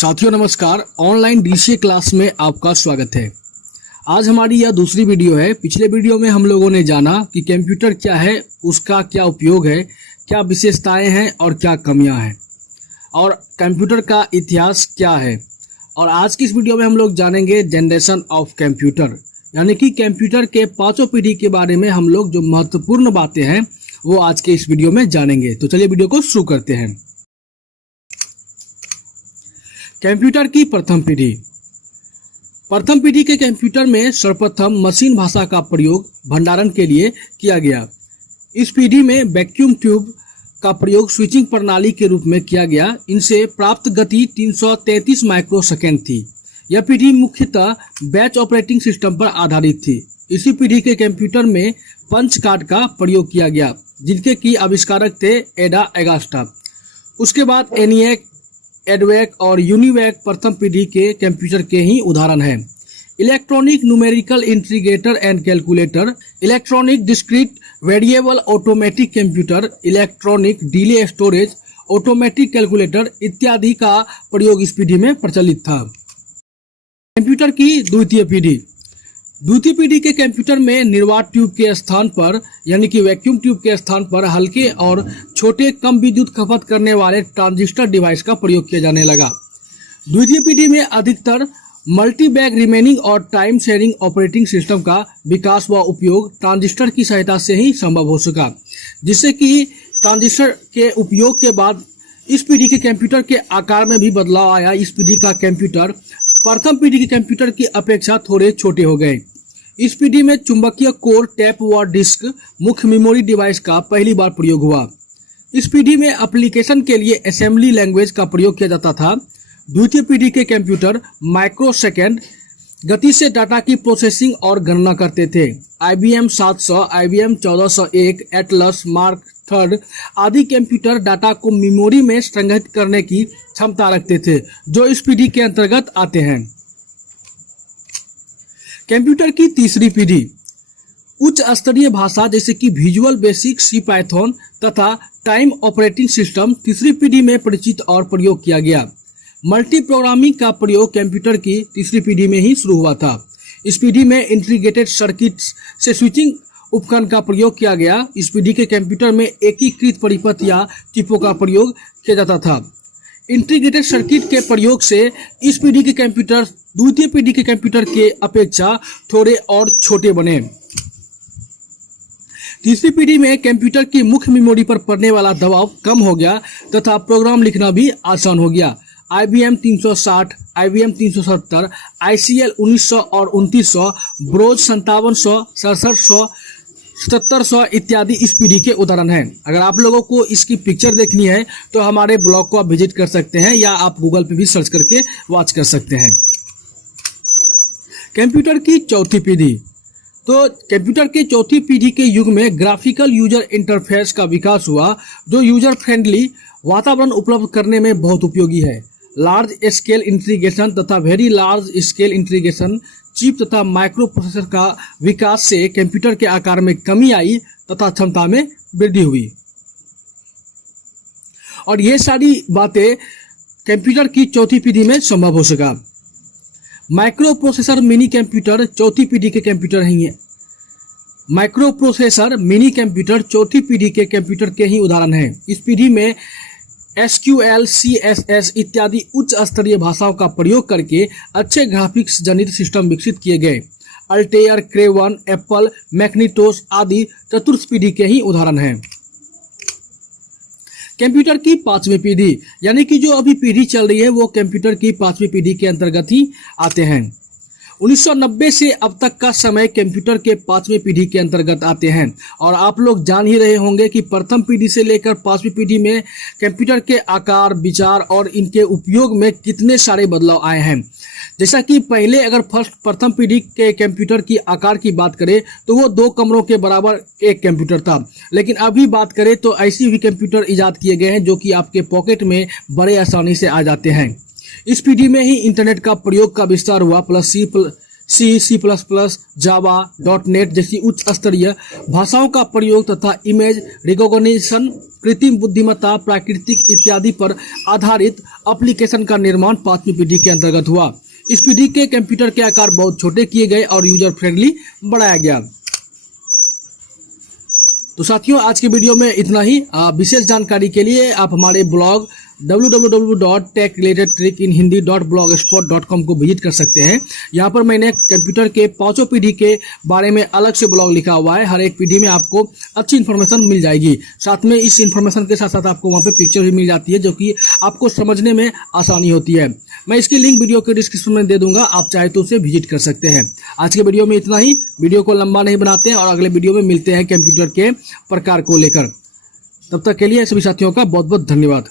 साथियों नमस्कार। Online DCA class में आपका स्वागत है। आज हमारी यह दूसरी वीडियो है। पिछले वीडियो में हम लोगों ने जाना कि कंप्यूटर क्या है, उसका क्या उपयोग है, क्या विशेषताएं हैं और क्या कमियां हैं, और कंप्यूटर का इतिहास क्या है। और आज की इस वीडियो में हम लोग जानेंगे जनरेशन ऑफ कंप्यूटर, यानी कि कंप्यूटर के पांचों पीढ़ी के बारे में हम लोग जो महत्वपूर्ण बातें हैं वो आज के इस वीडियो में जानेंगे। तो चलिए वीडियो को शुरू करते हैं। कंप्यूटर की प्रथम पीढ़ी। प्रथम पीढ़ी के कंप्यूटर में सर्वप्रथम मशीन भाषा का प्रयोग भंडारण के लिए किया गया। इस पीढ़ी में वैक्यूम ट्यूब का प्रयोग स्विचिंग प्रणाली के रूप में किया गया। इनसे प्राप्त गति 333 माइक्रोसेकंड थी। यह पीढ़ी मुख्यतः बैच ऑपरेटिंग सिस्टम पर आधारित थी। इसी पीढ़ी के कंप्यूटर में पंच कार्ड का प्रयोग किया गया, जिनके की आविष्कारक थे एडा एगास्टा। उसके बाद एनिएक, एडवैक और यूनिवैक प्रथम पीढ़ी के कंप्यूटर के ही उदाहरण हैं। Electronic numerical integrator and calculator, electronic discrete variable automatic computer, electronic delay storage, automatic calculator इत्यादि का प्रयोग इस पीढ़ी में प्रचलित था। कंप्यूटर की द्वितीय पीढ़ी। द्वितीय पीढ़ी के कंप्यूटर में निर्वात ट्यूब के स्थान पर, यानी कि वैक्यूम ट्यूब के स्थान पर हल्के और छोटे कम विद्युत खपत करने वाले ट्रांजिस्टर डिवाइस का प्रयोग किया जाने लगा। द्वितीय पीढ़ी में अधिकतर मल्टी बैग रिमेनिंग और टाइम शेयरिंग ऑपरेटिंग सिस्टम का विकास व उपयोग ट्रांजिस्टर की सहायता से ही संभव हो सका, जिससे कि ट्रांजिस्टर के उपयोग के बाद इस पीढ़ी के कंप्यूटर के आकार में भी बदलाव आया। इस पीढ़ी का कंप्यूटर प्रथम पीढ़ी के कंप्यूटर की अपेक्षा थोड़े छोटे हो गए। इस पीढ़ी में चुंबकीय कोर, टैप व डिस्क मुख्य मेमोरी डिवाइस का पहली बार प्रयोग हुआ। इस पीढ़ी में एप्लीकेशन के लिए असेंबली लैंग्वेज का प्रयोग किया जाता था। द्वितीय पीढ़ी के कंप्यूटर माइक्रोसेकंड गति से डाटा की प्रोसेसिंग और गणना करते थे। IBM 700, IBM 1401, Atlas, mark III आदि कंप्यूटर डाटा को मेमोरी में संग्रहित करने की क्षमता रखते थे, जो इस पीढ़ी के अंतर्गत आते हैं। कंप्यूटर की तीसरी पीढ़ी। उच्च स्तरीय भाषा जैसे कि विजुअल बेसिक, सी पाइथन तथा टाइम ऑपरेटिंग सिस्टम तीसरी पीढ़ी में परिचित और प्रयोग किया गया। मल्टी प्रोग्रामिंग का प्रयोग कंप्यूटर की तीसरी पीढ़ी में ही शुरू हुआ था। इस पीढ़ी में इंटीग्रेटेड सर्किट्स से स्विचिंग उपकरण का प्रयोग किया गया। इस पीढ़ी के कंप्यूटर में एकीकृत परिपथ या चिपों का प्रयोग किया जाता था। इंटीग्रेटेड सर्किट के प्रयोग से इस पीढ़ी के कंप्यूटर द्वितीय पीढ़ी के कंप्यूटर के अपेक्षा थोड़े और छोटे बने। तीसरी पीढ़ी में कंप्यूटर की मुख्य मेमोरी पर पड़ने वाला दबाव कम हो गया तथा प्रोग्राम लिखना भी आसान हो गया। IBM 360, IBM 370, ICL 1900 और 2900, ब्रोज 5700, 6700, 7700 इत्यादि इस पीढ़ी के उदाहरण हैं। अगर आप लोगों को इसकी पिक्चर देखनी है तो हमारे ब्लॉग को आप विजिट कर सकते हैं या आप गूगल पे भी सर्च करके वॉच कर सकते हैं। कंप्यूटर की चौथी पीढ़ी। तो कंप्यूटर के चौथी पीढ़ी के युग में ग्राफिकल यूजर इंटरफेस का विकास हुआ, जो यूजर फ्रेंडली वातावरण उपलब्ध करने में बहुत उपयोगी है। लार्ज स्केल इंटीग्रेशन तथा very large scale integration, chip तथा माइक्रो प्रोसेसर का विकास से कंप्यूटर के आकार में कमी आई तथा क्षमता में वृद्धि हुई। और ये सारी बातें कंप्यूटर की चौथी पीढ़ी में संभव हो सका। माइक्रो प्रोसेसर मिनी कंप्यूटर चौथी पीढ़ी के कंप्यूटर ही है। माइक्रो प्रोसेसर मिनी कंप्यूटर चौथी पीढ़ी के कंप्यूटर के ही उदाहरण हैं। इस पीढ़ी में SQL, CSS इत्यादि उच्च स्तरीय भाषाओं का प्रयोग करके अच्छे ग्राफिक्स जनित सिस्टम विकसित किए गए। अल्टेयर, क्रेवन, एप्पल, मैग्नेटोस आदि चतुर्थ पीढ़ी के ही उदाहरण हैं। कंप्यूटर की पांचवी पीढ़ी, यानी कि जो अभी पीढ़ी चल रही है वो कंप्यूटर की पांचवी पीढ़ी के अंतर्गत ही आते हैं। 1990 से अब तक का समय कंप्यूटर के पांचवी पीढ़ी के अंतर्गत आते हैं। और आप लोग जान ही रहे होंगे कि प्रथम पीढ़ी से लेकर पांचवी पीढ़ी में कंप्यूटर के आकार, विचार और इनके उपयोग में कितने सारे बदलाव आए हैं। जैसा कि पहले अगर प्रथम पीढ़ी के कंप्यूटर की आकार की बात करें तो वो 2 कमरों के बराबर एक कंप्यूटर था, लेकिन अभी बात करें तो ऐसी भी कंप्यूटर इजाद किए गए हैं जो कि आपके पॉकेट में बड़े आसानी से आ जाते हैं। इस पीढ़ी में ही इंटरनेट का प्रयोग का विस्तार हुआ, प्लस C++, जावा, .NET जैसी उच्च स्तरीय भाषाओं का प्रयोग तथा इमेज रिकॉग्निशन, कृत्रिम बुद्धिमत्ता, प्राकृतिक इत्यादि पर आधारित एप्लीकेशन का निर्माण 5वीं पीढ़ी के अंतर्गत हुआ। इस पीढ़ी के कंप्यूटर के आकार बहुत छोटे किए गए और यूजर फ्रेंडली बनाया गया। तो साथियों, आज के वीडियो में इतना ही। विशेष जानकारी के लिए आप हमारे ब्लॉग www.techrelatedtrickinhindi.blogspot.com को विजिट कर सकते हैं। यहाँ पर मैंने कंप्यूटर के 5 पीढ़ी के बारे में अलग से ब्लॉग लिखा हुआ है। हर एक पीढ़ी में आपको अच्छी इन्फॉर्मेशन मिल जाएगी। साथ में इस इन्फॉर्मेशन के साथ साथ आपको वहाँ पे पिक्चर भी मिल जाती है, जो कि आपको समझने में आसानी होती है। मैं इसकी लिंक वीडियो के डिस्क्रिप्शन में दे दूंगा, आप चाहे तो उसे विजिट कर सकते हैं। आज के वीडियो में इतना ही। वीडियो को लंबा नहीं बनाते हैं और अगले वीडियो में मिलते हैं कंप्यूटर के प्रकार को लेकर। तब तक के लिए सभी साथियों का बहुत बहुत धन्यवाद।